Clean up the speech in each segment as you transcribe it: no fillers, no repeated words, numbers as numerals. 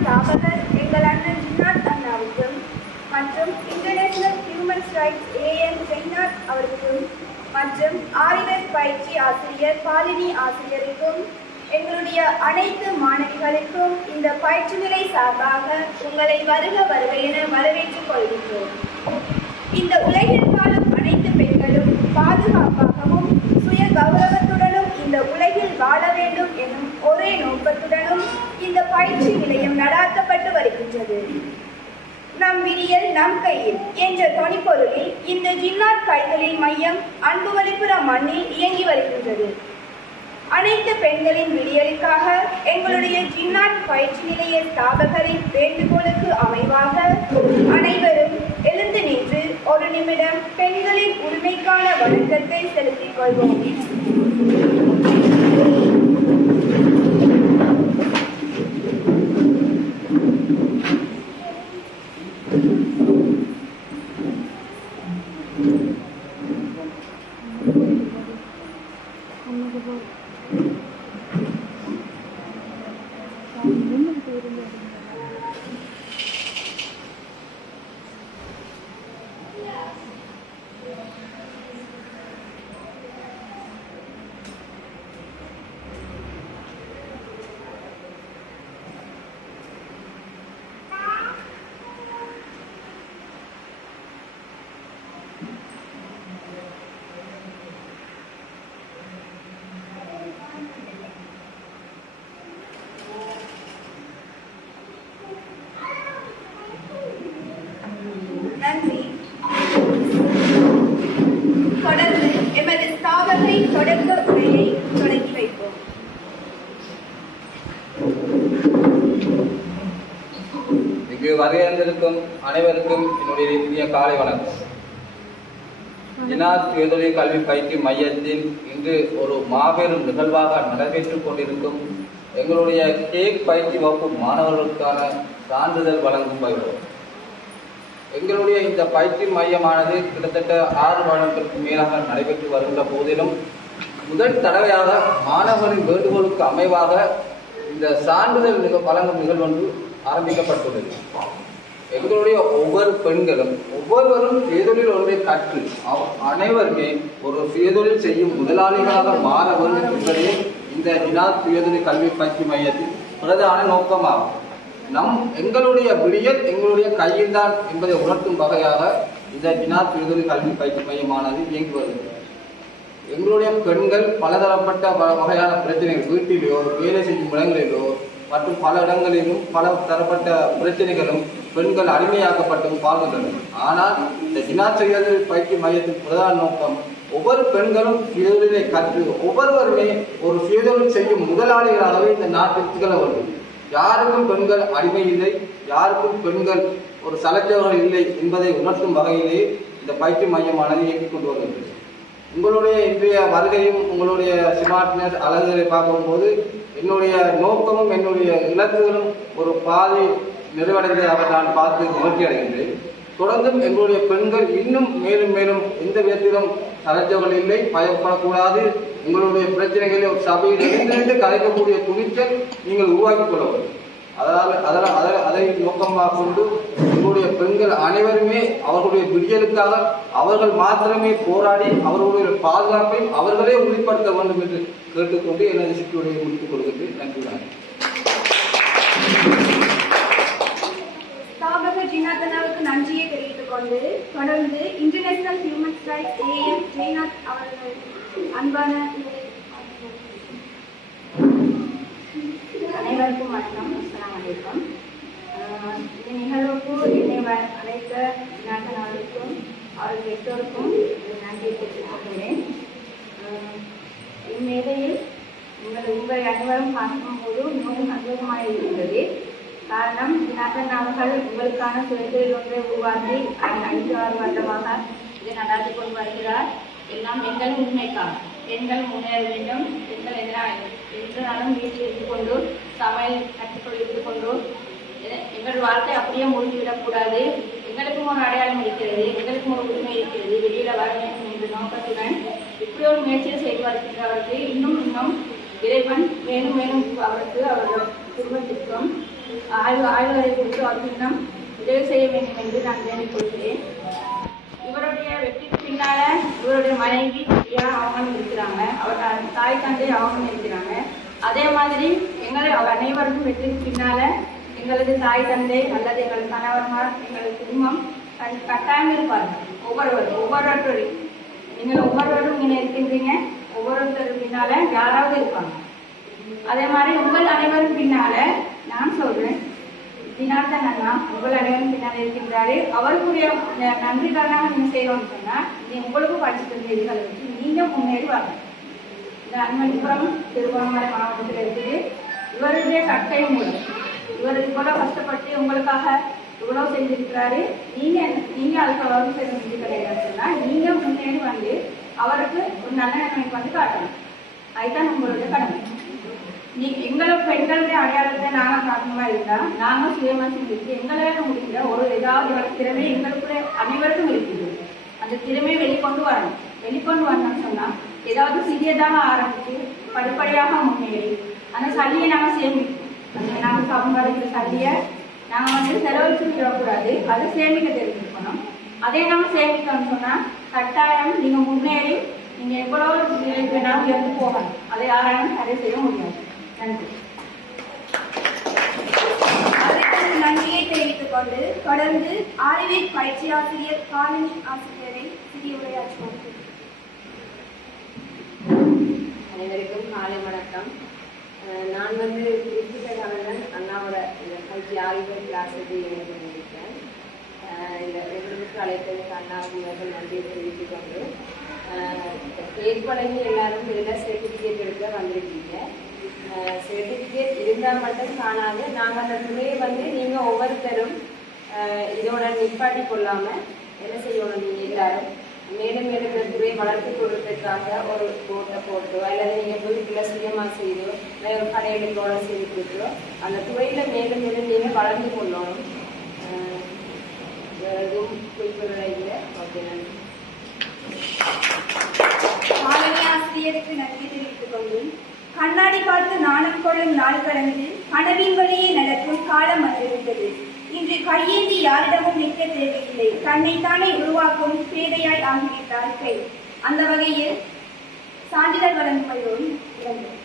ஸ்தாபகர் எங்கள் அண்ணன் ஜின்னாத் அண்ணாவுக்கும் மற்றும் இன்டர்நேஷனல் ஹியூமன் ரைட்ஸ் ஏஎம் ஜெய்நாத் அவருக்கும் மற்றும் ஆரிவர் பயிற்சி ஆசிரியர் பாலினி ஆசிரியருக்கும் எங்களுடைய அனைத்து மாணவிகளுக்கும் இந்த பயிற்சி நிலை சார்பாக உங்களை வருக வருக என வரவேற்றுக் கொள்கின்றோம். இந்த உலகில் வாழும் அனைத்து பெண்களும் பாதுகாப்பாகவும் சுய கௌரவத்துடனும் இந்த உலகில் வாழ வேண்டும் எனும் ஒரே நோக்கத்துடனும் இந்த பயிற்சி நிலையம் நடாத்தப்பட்டு வருகின்றது. நம் விடியல் நம் கையில் என்ற தொனிப்பொருளில் இந்த ஜின்னாத் கைத்தொழில் மையம் அன்புவலிபுரம் மண்ணில் இயங்கி வருகின்றது. அனைத்து பெண்களின் விடியலுக்காக எங்களுடைய ஜின்னாத் பயிற்சி நிலைய ஸ்தாபகரின் வேண்டுகோளுக்கு அமைவாக அனைவரும் எழுந்து நின்று ஒரு நிமிடம் பெண்களின் உரிமைக்கான வணக்கத்தை செலுத்திக் கொள்வோம். நன்றி. தொடர்ந்து எமது ஸ்தாபகரின் தொடக்க உரையை தொடங்கி வைப்போம். இங்கு வருகின்றிருக்கும் அனைவருக்கும் என்னுடைய இனிய காலை வணக்கம். ஜின்னாத் சுயதொழில் கல்வி பயிற்சி மையத்தில் இன்று ஒரு மாபெரும் நிகழ்வாக நடைபெற்றுக் கொண்டிருக்கும் எங்களுடைய கேக் பயிற்சி வகுப்பு மாணவர்களுக்கான சான்றிதழ் வழங்கும் வைப்போம். எங்களுடைய இந்த பயிற்சி மையமானது கிட்டத்தட்ட 6 வருடங்களுக்கு மேலாக நடைபெற்று வருகின்ற போதிலும் முதல் தடவையாக மாணவர்களின் வேண்டுகோளுக்கு அமைவாக இந்த சான்றிதழ் வழங்கும் நிகழ்வு ஆரம்பிக்கப்பட்டுள்ளது. எங்களுடைய ஒவ்வொரு பெண்களும் ஒவ்வொருவரும் சுயதொழில் ஒன்றை கற்று அனைவருமே ஒரு சுயதொழில் செய்யும் முதலாளிகளாக மாற வேண்டும் என்பதே இந்த ஜின்னாத் சுயதொழில் கல்வி பயிற்சி மையத்தின் பிரதான நோக்கமாகும். எங்களுடைய விடியல் எங்களுடைய கையில் தான் என்பதை உணர்த்தும் வகையாக இந்த ஜின்னாத் சுயதொழில் கல்வி பயிற்சி மையமானது இயங்கி வருகிறது. எங்களுடைய பெண்கள் பலதரப்பட்ட வகையான பிரச்சனைகள், வீட்டிலோ வேலை செய்யும் இடங்களிலோ மற்றும் பல இடங்களிலும் பல தரப்பட்ட பிரச்சனைகளும் பெண்கள் அடிமையாக்கப்பட்டும் வாழ்கின்றனர். ஆனால் இந்த ஜின்னாத் சுயதொழில் பயிற்சி மையத்தின் பிரதான நோக்கம் ஒவ்வொரு பெண்களும் சுயதொழிலை கற்று ஒவ்வொருவருமே ஒரு சுயதொழில் செய்யும் முதலாளிகளாகவே இந்த நாட்டில் திகழ வேண்டும். யாருக்கும் பெண்கள் அடிமை இல்லை, யாருக்கும் பெண்கள் ஒரு சலச்சவர்கள் இல்லை என்பதை உணர்த்தும் வகையிலே இந்த பயிற்சி மையமானது இயக்கிக் கொண்டு வருகிறது. உங்களுடைய இன்றைய வருகையும் உங்களுடைய ஸ்மார்ட்னஸ் அழகுகளை பார்க்கும்போது என்னுடைய நோக்கமும் என்னுடைய இலக்குகளும் ஒரு பாதை நிறைவடைந்ததாக நான் பார்த்து மகிழ்ச்சி அடைகின்றேன். தொடர்ந்தும் எங்களுடைய பெண்கள் இன்னும் மேலும் மேலும் எந்த விதத்திலும் சலச்சவர்கள் இல்லை, பயப்படக்கூடாது. உங்களுடைய பிரச்சனைகளை ஒரு சபையில் எழுந்திருந்து கலைக்கக்கூடிய துணிச்சல் நீங்கள் உருவாக்கிக் கொள்ள வேண்டும். அதை நோக்கமாக கொண்டு எங்களுடைய பெண்கள் அனைவருமே அவர்களுடைய விடியலுக்காக அவர்கள் மாத்திரமே போராடி அவர்களுடைய பாதுகாப்பை அவர்களே உறுதிப்படுத்த வேண்டும் என்று கேட்டுக்கொண்டு எனது சிற்றுரையை முடித்துக் கொள்கின்றேன். நன்றி. ஸ்தாபகர் ஜின்னாத் அண்ணாவுக்கு நன்றியை தெரிவித்துக் கொண்டு தொடர்ந்து இன்டர்நேஷனல் ஹியூமன் ரைட்ஸ் ஏஎம் ஜெய்நாத் அவர்கள் அன்பான அனைவருக்கும் வணக்கம். அஸ்ஸலாமு அலைக்கும். இந்த நிகழ்வுக்கு என்னை அழைத்த ஜின்னாத் அண்ணாவுக்கும் அவர்கள் எல்லோருக்கும் நன்றியை தெரிவித்துக் கொள்கிறேன். இம்மேடையில் உங்களை அனைவரும் பார்க்கும்போது மிகவும் சந்தோஷமாக இருக்கின்றது. காரணம், ஜின்னாத் அண்ணா அவர்கள் உங்களுக்கான சுயதொழில் ஒன்றை உருவாக்கி 5-6 வருடமாக இதை நடாத்தி கொண்டு வருகிறார். எல்லாம் பெண்களின் உரிமைக்காக. பெண்கள் முன்னேற வேண்டும். பெண்கள் எதிராலும் வீட்டில் இருந்து கொண்டு சமையல் கற்றுக்கொண்டு இருந்து கொண்டு எங்கள் வாழ்க்கை அப்படியே முடிந்துவிடக்கூடாது. எங்களுக்கும் ஒரு அடையாளம் இருக்கிறது, எங்களுக்கும் ஒரு உரிமை இருக்கிறது, வெளியில வர வேண்டும் என்ற நோக்கத்துடன் இப்படி ஒரு முயற்சியை செய்து வருகின்றவர்களுக்கு இன்னும் இறைவன் மேலும் மேலும் அவருக்கு அவர்கள் குடும்பத்திற்கும் ஆய்வுகளை குறித்து அவர்களிடம் உதவி செய்ய வேண்டும் என்று நான் வேண்டிக் கொள்கிறேன். இவருடைய வெற்றிக்கு பின்னால இவருடைய மனைவி அவங்களும் இருக்கிறாங்க, அவர் தாய் தந்தை அவங்களும் இருக்கிறாங்க. அதே மாதிரி எங்களை அனைவருக்கும் வெற்றிக்கு பின்னால எங்களது தாய் தந்தை அல்லது எங்களது கணவன்மார் எங்களது குடும்பம் கட்டாயம் இருப்பார்கள். ஒவ்வொருவரும் நீங்கள் ஒவ்வொருவரும் இங்கே இருக்கின்றீங்க, ஒவ்வொருத்தருக்கு பின்னால யாராவது இருப்பாங்க. அதே மாதிரி உங்கள் அனைவரும் பின்னால நான் சொல்றேன், தினார்த்தன் அண்ணா உங்கள் அனைவரும் பின்னால இருக்கின்றாரு. அவருக்குரிய நன்றிக்காரனாக நீங்க செய்யணும்னு சொன்னா உங்களுக்கு படிச்சுட்டு இருந்தீர்கள் வச்சு நீங்க முன்னேறி வரணும். இந்த அன்மணிபுரம் திருவண்ணாமலை மாவட்டத்தில் இருக்குது. இவருடைய கட்டை மூலம் இவர் இவ்வளவு கஷ்டப்பட்டு உங்களுக்காக இவ்வளவு செஞ்சிருக்கிறாரு. நீங்க அதுக்கு அளவு செய்ய முடியாது சொன்னா நீங்க முன்னேறி வந்து அவருக்கு ஒரு நல்ல நிலைமைக்கு வந்து காட்டணும். அதுதான் உங்களுடைய கடமை. எங்களோட பெண்களுடைய அடையாளத்தை நாங்கள் காரணமா இருந்தா நாங்கள் சுயமா செஞ்சுட்டு எங்களால முடிந்த ஒரு ஏதாவது திறமை எங்களுக்குள்ள அனைவருக்கும் இருக்குது. அந்த திறமையை வெளிக்கொண்டு வரணும். வெளிக்கொண்டு வரணும்னு சொன்னா ஏதாவது சிறியதாக ஆரம்பிச்சு படிப்படியாக முன்னேறி அந்த சல்லியை நாங்கள் சேமிப்போம். அந்த நாங்கள் சமூகத்துக்கு சல்லியை நாங்கள் வந்து செலவழிச்சு விடக்கூடாது, அதை சேமிக்க தெரிஞ்சுக்கணும். அதே நாங்கள் சேமிக்கணும்னு சொன்னா கட்டாயம் நீங்க முன்னேறி நீங்க எவ்வளவு நிலைக்கு வேணாலும் உயர்ந்து போகணும். அதை யாராலும் சரி செய்ய முடியாது. நன்றி. அதற்கு நன்றியை தெரிவித்துக் கொண்டு தொடர்ந்து ஆய்வேட் பயிற்சி ஆசிரியர் பாலினி ஆசிரியரை சிறிய உரையாற்றுவோம். அனைவருக்கும் காலை வணக்கம். நான் வந்து திருச்சிகவர்தன் அண்ணாவோட இந்த பயிற்சி ஆய்வேட் கிளாஸுக்கு இணைந்து கொண்டிருக்கேன். இந்த ரெண்டு அழைத்ததுக்கு அண்ணாவுக்கு நன்றியை தெரிவித்துக் கொண்டு ஏற்பழங்கி எல்லாரும் இதில் சர்டிஃபிகேட் எடுக்க வந்திருக்கீங்க. சர்டிஃபிகேட் இருந்தால் மட்டும் காணாது. நாங்கள் அந்த துறையை வந்து நீங்கள் ஒவ்வொருத்தரும் இதோட நிப்பாட்டி கொள்ளாமல் என்ன செய்யணும், நீங்கள் எல்லாரும் மேலும் மேலும் இந்த துறையை வளர்த்து கொடுப்பதற்காக ஒரு போட்டை போட்டோ அல்லது நீங்கள் வீட்டில் சுயமாக செய்தோ இல்லை ஒரு கடைகளுக்கோட செய்து கொடுத்தோ அந்த துறையில் மேலும் மேலும் நீங்கள் வளர்ந்து கொள்ளணும். எதுவும் குறிப்புகளை இல்லை. ஓகே, நன்றி. பாலினி ஆசிரியருக்கு நன்றி தெரிவித்துக் கொண்டு கண்ணாடி பார்த்து நாணம் கொள்ளும் நாள் கடந்து கனவின் வழியே நடக்கும் காலம் வந்துவிட்டது. இன்று கையேந்தி யாரிடமும் நிற்க தேவையில்லை, தன்னைத்தானே உருவாக்கும் பேதையாய் ஆகிவிட்டார் கை. அந்த வகையில் சான்றிதழ் வழங்கும் வயோரும் இறந்தோம்.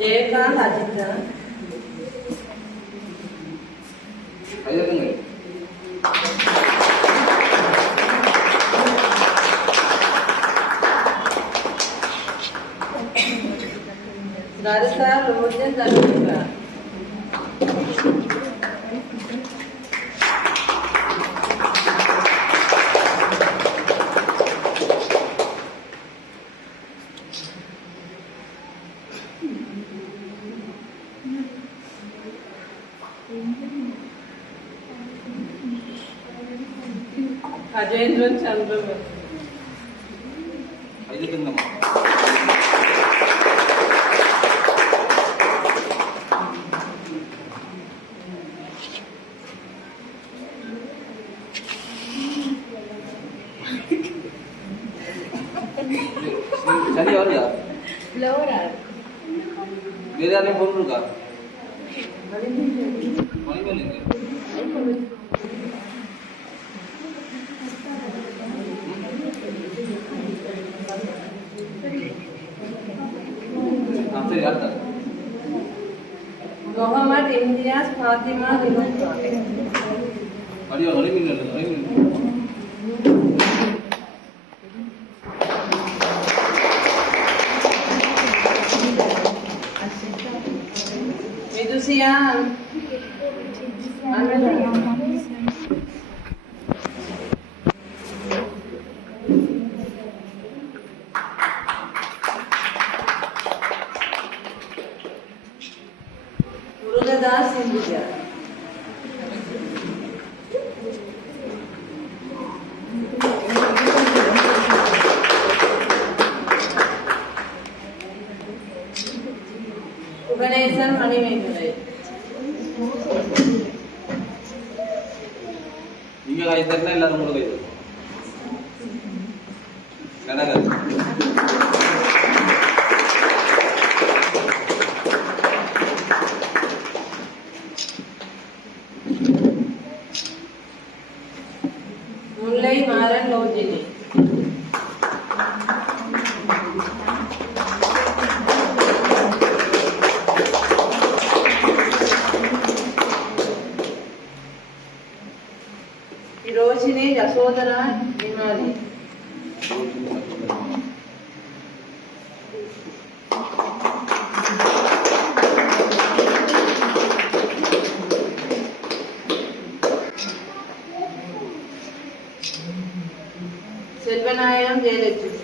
Jayakanth Ajith Darisa Rojan Darisa. Ajendran Chandra. சரி வருதா? ஃப்ளவரா வேற யாரையும் பொருள் இருக்கா? மணிமேல் எங்க? சரி அடுத்த முகமது இம்தியாஸ் ஃபாத்திமா ரிஹான் அடியோ மணிமேல் Medusia Murugadas India Uganesan Manivendurai நீங்க கை தட்டினா எல்லாரும் மூணு கை நடக்காது. முல்லை மாறன் லோஜினி. ரோஷினி யசோதரா நிமாலி. செல்வநாயகம் ஜெயலட்சுமி.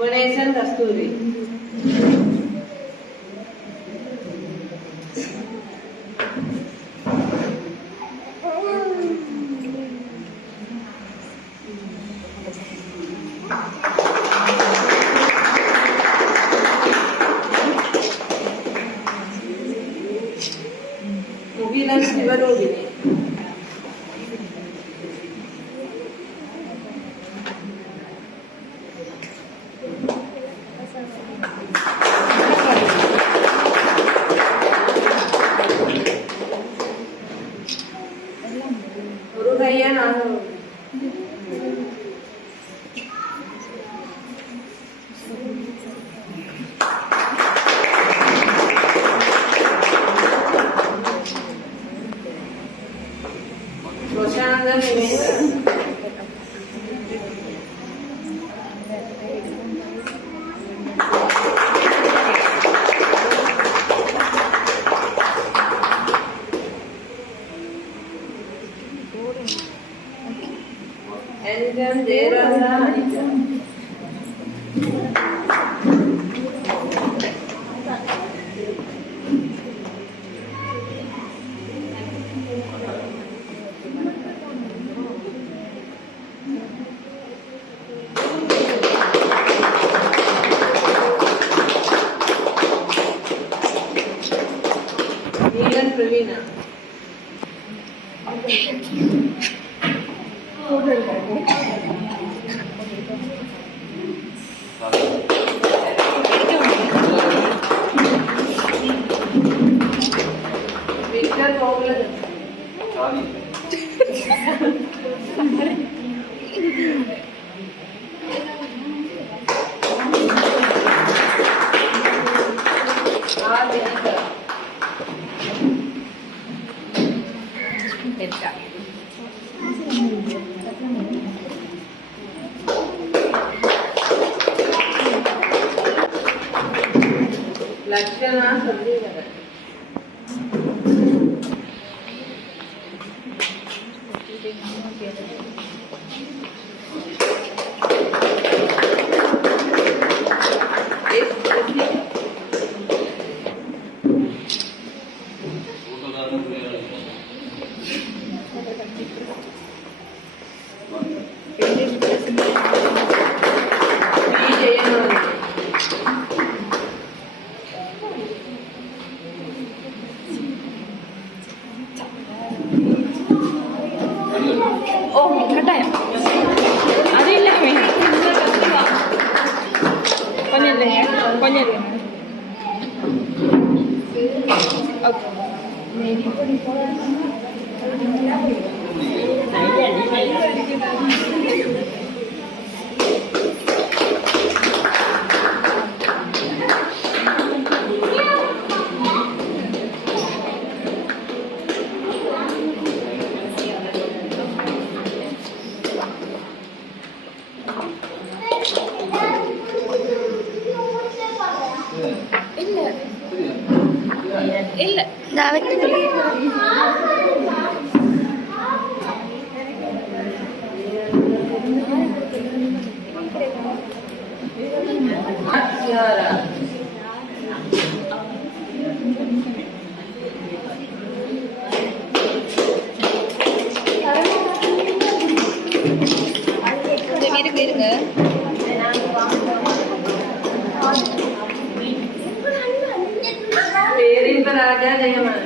புவனேசன் கஸ்தூரி. முகிலன் சிவரூபிணி. முருகையன் அனு. Roshananda Nivendra. And then Jayarasa Anita. Neelan Pravina. Victor Mogulan. Lakshana Sandhikaran. பேரின்பராஜா Jayaman.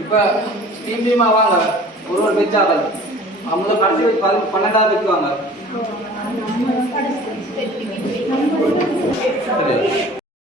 இப்ப டீமா வாங்க ஒரு வச்சாங்க முதல் கடைசி வச்சு 12வது வைக்குவாங்க.